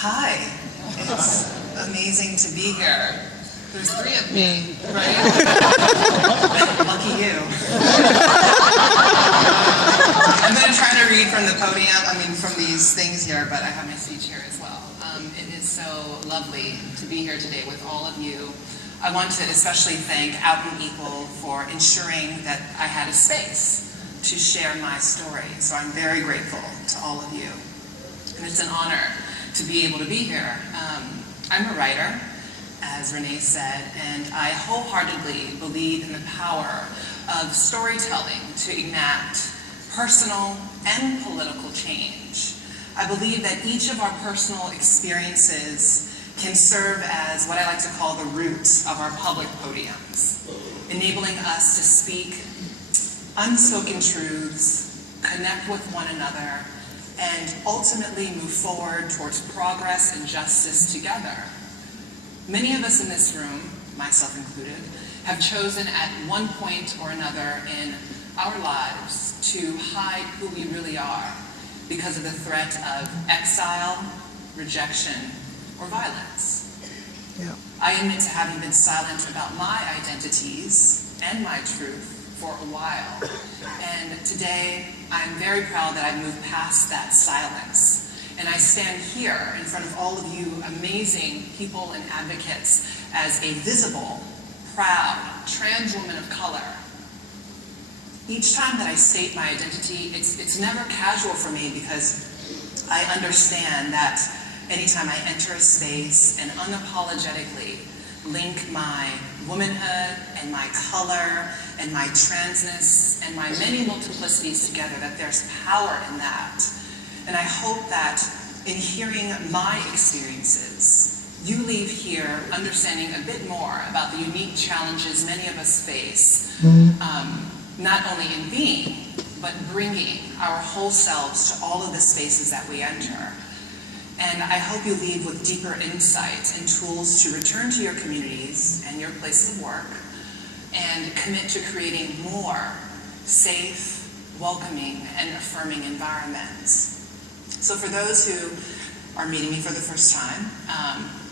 Hi, it's amazing to be here. There's three of me, right? Lucky you. I'm going to try to read from the podium, from these things here, but I have my speech here as well. It is so lovely to be here today with all of you. I want to especially thank Out and Equal for ensuring that I had a space to share my story. So I'm very grateful to all of you. And it's an honor to be able to be here. I'm a writer, as Renee said, and I wholeheartedly believe in the power of storytelling to enact personal and political change. I believe that each of our personal experiences can serve as what I like to call the roots of our public podiums, enabling us to speak unspoken truths, connect with one another, and ultimately move forward towards progress and justice together. Many of us in this room, myself included, have chosen at one point or another in our lives to hide who we really are because of the threat of exile, rejection, or violence. Yeah. I admit to having been silent about my identities and my truth for a while. And today, I'm very proud that I've moved past that silence. And I stand here in front of all of you amazing people and advocates as a visible, proud, trans woman of color. Each time that I state my identity, it's never casual for me because I understand that anytime I enter a space and unapologetically link my womanhood and my color and my transness and my many multiplicities together, that there's power in that. And I hope that in hearing my experiences, you leave here understanding a bit more about the unique challenges many of us face, not only in being, but bringing our whole selves to all of the spaces that we enter. And I hope you leave with deeper insight and tools to return to your communities and your places of work and commit to creating more safe, welcoming, and affirming environments. So for those who are meeting me for the first time,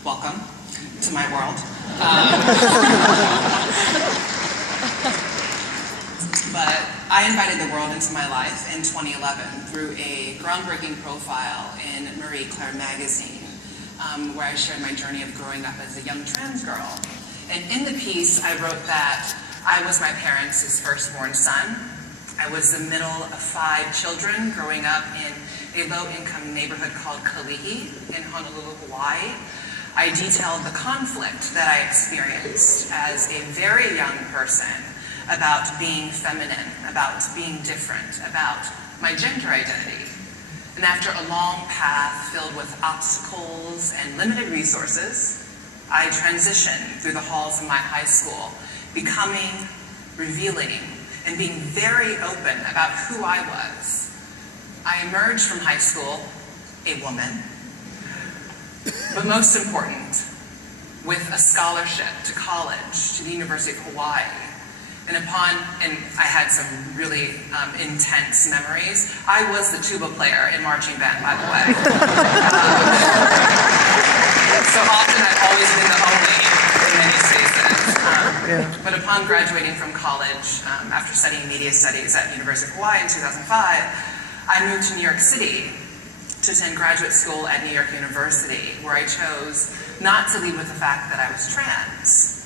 welcome to my world. But I invited the world into my life in 2011 through a groundbreaking profile in Marie Claire magazine, where I shared my journey of growing up as a young trans girl. And in the piece, I wrote that I was my parents' firstborn son. I was the middle of 5 children growing up in a low-income neighborhood called Kalihi in Honolulu, Hawaii. I detailed the conflict that I experienced as a very young person about being feminine, about being different, about my gender identity. And after a long path filled with obstacles and limited resources, I transitioned through the halls of my high school, becoming, revealing, and being very open about who I was. I emerged from high school a woman, but most important, with a scholarship to college, to the University of Hawaii. And I had some really intense memories. I was the tuba player in marching band, by the way. So often I've always been the only in many spaces. But upon graduating from college, after studying media studies at the University of Hawaii in 2005, I moved to New York City to attend graduate school at New York University, where I chose not to lead with the fact that I was trans.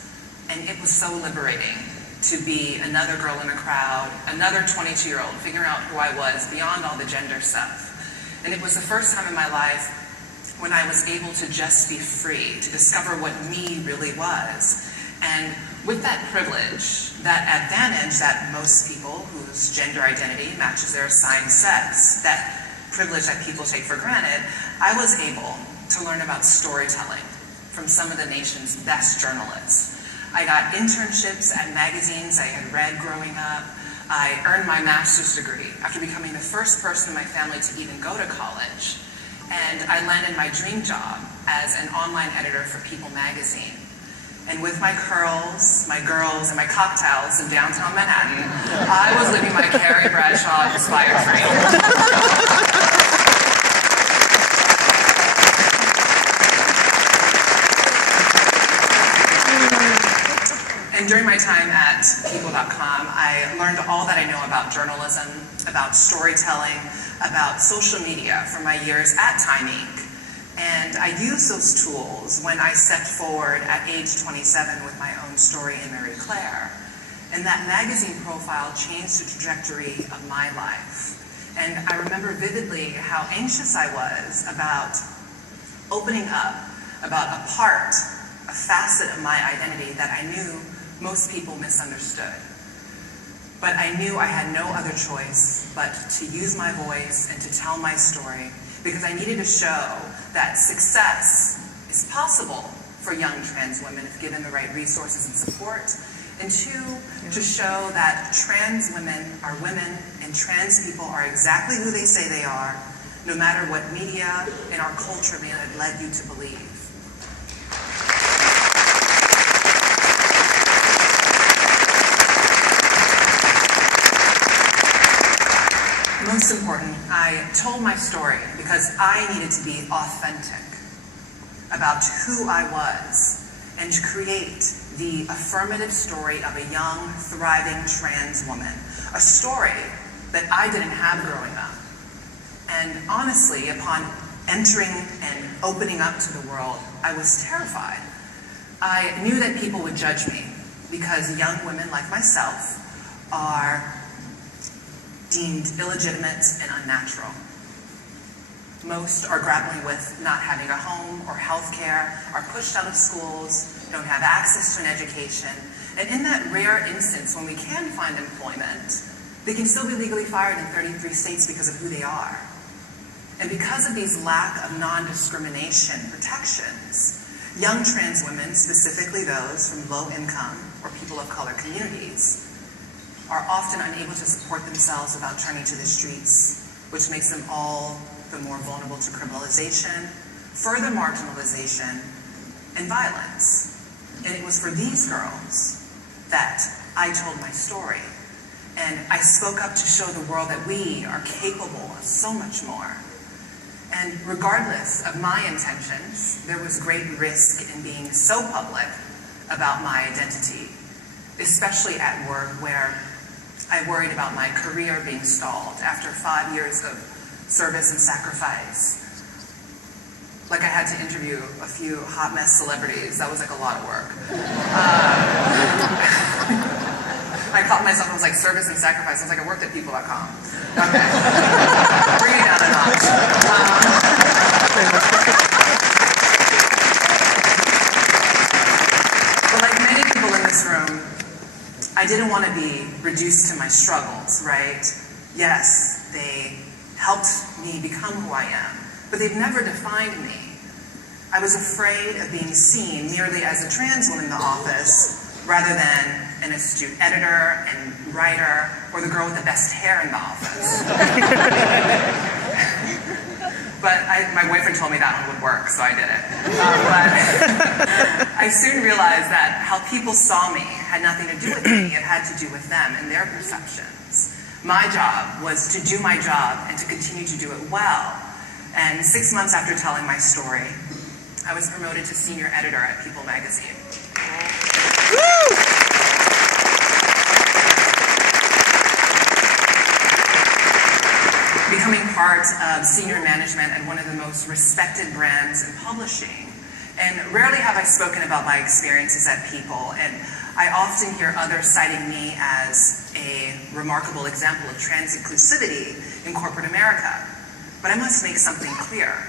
And it was so liberating to be another girl in a crowd, another 22-year-old, figuring out who I was beyond all the gender stuff. And it was the first time in my life when I was able to just be free, to discover what me really was. And with that privilege, that advantage that most people whose gender identity matches their assigned sex, that privilege that people take for granted, I was able to learn about storytelling from some of the nation's best journalists. I got internships at magazines I had read growing up. I earned my master's degree after becoming the first person in my family to even go to college. And I landed my dream job as an online editor for People magazine. And with my curls, my girls, and my cocktails in downtown Manhattan, I was living my Carrie Bradshaw-inspired dream. and during my time at People.com, I learned all that I know about journalism, about storytelling, about social media from my years at Time Inc. And I used those tools when I stepped forward at age 27 with my own story in Marie Claire. And that magazine profile changed the trajectory of my life. And I remember vividly how anxious I was about opening up about a part, a facet of my identity that I knew most people misunderstood. But I knew I had no other choice but to use my voice and to tell my story, because I needed to show that success is possible for young trans women if given the right resources and support. And two, to show that trans women are women and trans people are exactly who they say they are, no matter what media and our culture may have led you to believe. Most important, I told my story because I needed to be authentic about who I was and to create the affirmative story of a young, thriving trans woman, a story that I didn't have growing up. And honestly, upon entering and opening up to the world, I was terrified. I knew that people would judge me because young women like myself are deemed illegitimate and unnatural. Most are grappling with not having a home or health care, are pushed out of schools, don't have access to an education, and in that rare instance when we can find employment, they can still be legally fired in 33 states because of who they are. And because of these lack of non-discrimination protections, young trans women, specifically those from low-income or people of color communities, are often unable to support themselves without turning to the streets, which makes them all the more vulnerable to criminalization, further marginalization, and violence. And it was for these girls that I told my story. And I spoke up to show the world that we are capable of so much more. And regardless of my intentions, there was great risk in being so public about my identity, especially at work where I worried about my career being stalled after 5 years of service and sacrifice. Like I had to interview a few hot mess celebrities. That was like a lot of work. I caught myself, I was like, service and sacrifice. I was like, I worked at People.com. Okay. Bring it down a notch. But like many people in this room, I didn't want to be reduced to my struggles, right? Yes, they helped me become who I am, but they've never defined me. I was afraid of being seen merely as a trans woman in the office rather than an astute editor and writer or the girl with the best hair in the office. But my boyfriend told me that one would work, so I did it. But I soon realized that how people saw me had nothing to do with me. It had to do with them and their perceptions. My job was to do my job and to continue to do it well. And 6 months after telling my story, I was promoted to senior editor at People magazine. Becoming part of senior management at one of the most respected brands in publishing. And rarely have I spoken about my experiences at People, and I often hear others citing me as a remarkable example of trans inclusivity in corporate America. But I must make something clear.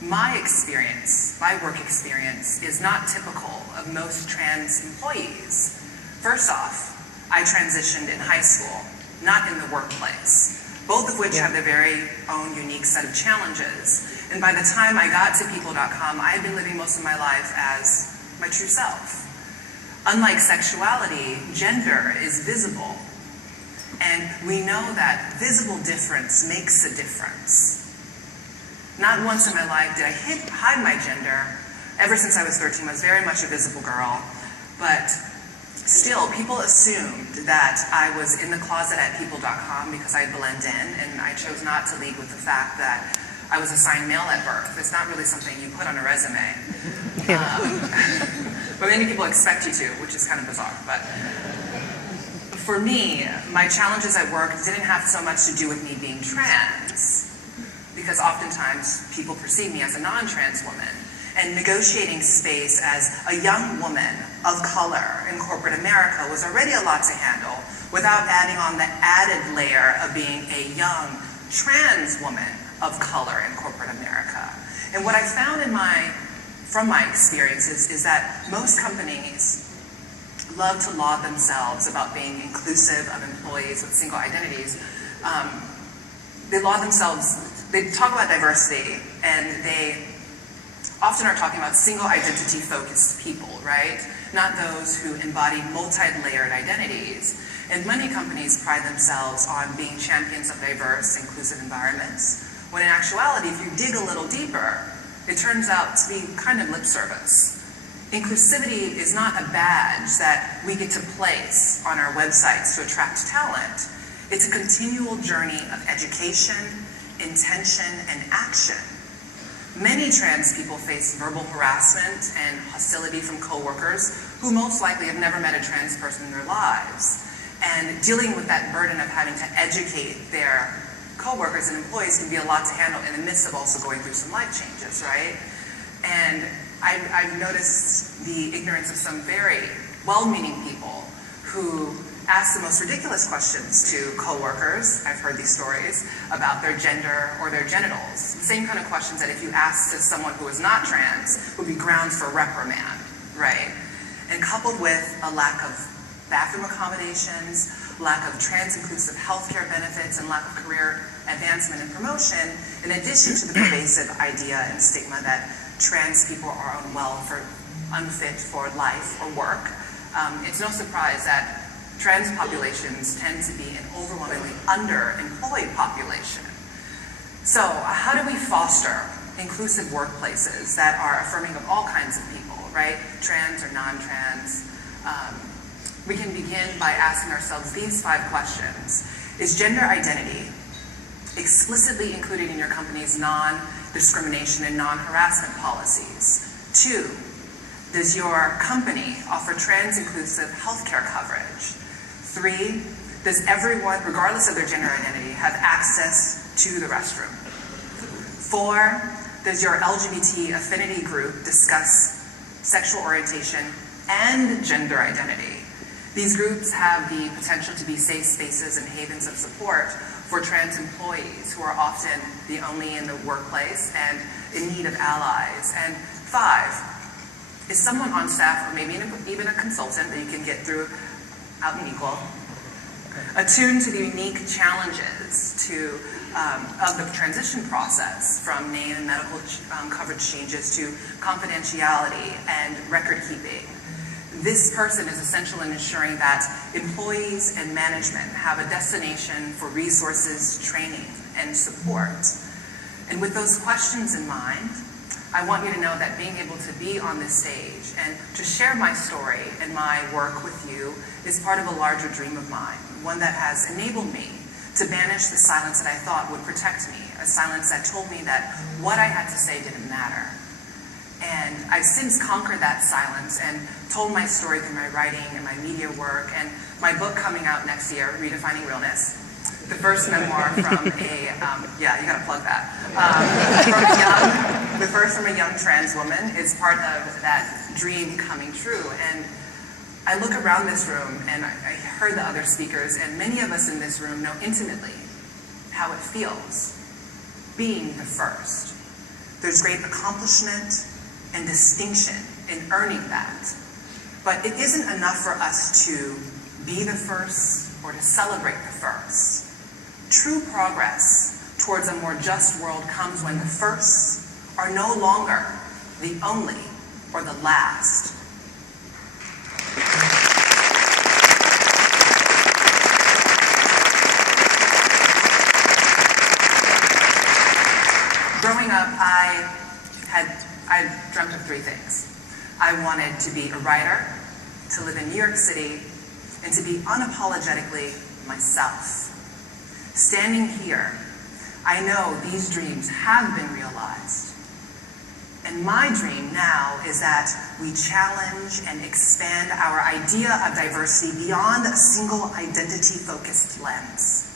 My experience, my work experience, is not typical of most trans employees. First off, I transitioned in high school, not in the workplace, both of which have their very own unique set of challenges. And by the time I got to People.com, I had been living most of my life as my true self. Unlike sexuality, gender is visible. And we know that visible difference makes a difference. Not once in my life did I hide my gender. Ever since I was 13, I was very much a visible girl. But still, people assumed that I was in the closet at People.com because I blend in, and I chose not to lead with the fact that I was assigned male at birth. It's not really something you put on a resume. but many people expect you to, which is kind of bizarre. But for me, my challenges at work didn't have so much to do with me being trans, because oftentimes people perceive me as a non-trans woman. And negotiating space as a young woman of color in corporate America was already a lot to handle without adding on the added layer of being a young trans woman of color in corporate America. And what I found from my experiences is that most companies love to laud themselves about being inclusive of employees with single identities. They laud themselves, they talk about diversity, and they often are talking about single identity focused people, right? Not those who embody multi-layered identities. And many companies pride themselves on being champions of diverse, inclusive environments, when in actuality, if you dig a little deeper, it turns out to be kind of lip service. Inclusivity is not a badge that we get to place on our websites to attract talent. It's a continual journey of education, intention, and action. Many trans people face verbal harassment and hostility from coworkers who most likely have never met a trans person in their lives. And dealing with that burden of having to educate their coworkers and employees can be a lot to handle in the midst of also going through some life changes, right? And I've noticed the ignorance of some very well-meaning people who ask the most ridiculous questions to coworkers. I've heard these stories about their gender or their genitals. The same kind of questions that if you asked to someone who is not trans would be grounds for reprimand, right? And coupled with a lack of bathroom accommodations, lack of trans-inclusive healthcare benefits, and lack of career advancement and promotion, in addition to the pervasive idea and stigma that trans people are unfit for life or work, it's no surprise that trans populations tend to be an overwhelmingly underemployed population. So how do we foster inclusive workplaces that are affirming of all kinds of people, right? Trans or non-trans? We can begin by asking ourselves these 5 questions. Is gender identity explicitly included in your company's non-discrimination and non-harassment policies? 2, does your company offer trans-inclusive healthcare coverage? 3, does everyone, regardless of their gender identity, have access to the restroom? 4, does your LGBT affinity group discuss sexual orientation and gender identity? These groups have the potential to be safe spaces and havens of support for trans employees who are often the only in the workplace and in need of allies. And 5, is someone on staff, or maybe even a consultant that you can get through out in Equal, attuned to the unique challenges of the transition process, from name and medical coverage changes to confidentiality and record keeping. This person is essential in ensuring that employees and management have a destination for resources, training, and support. And with those questions in mind, I want you to know that being able to be on this stage and to share my story and my work with you is part of a larger dream of mine, one that has enabled me to banish the silence that I thought would protect me, a silence that told me that what I had to say didn't matter. And I've since conquered that silence and told my story through my writing and my media work, and my book coming out next year, Redefining Realness, the first memoir from yeah, you gotta plug that, the first from a young trans woman, is part of that dream coming true. And I look around this room and I heard the other speakers, and many of us in this room know intimately how it feels being the first. There's great accomplishment and distinction in earning that. But it isn't enough for us to be the first or to celebrate the first. True progress towards a more just world comes when the firsts are no longer the only or the last. Growing up, I dreamt of 3 things. I wanted to be a writer, to live in New York City, and to be unapologetically myself. Standing here, I know these dreams have been realized. And my dream now is that we challenge and expand our idea of diversity beyond a single identity-focused lens.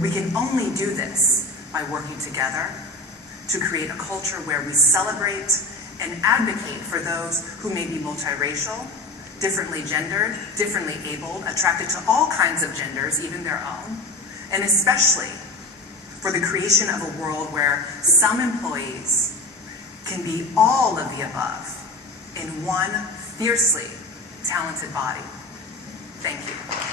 We can only do this by working together to create a culture where we celebrate and advocate for those who may be multiracial, differently gendered, differently abled, attracted to all kinds of genders, even their own, and especially for the creation of a world where some employees can be all of the above in one fiercely talented body. Thank you.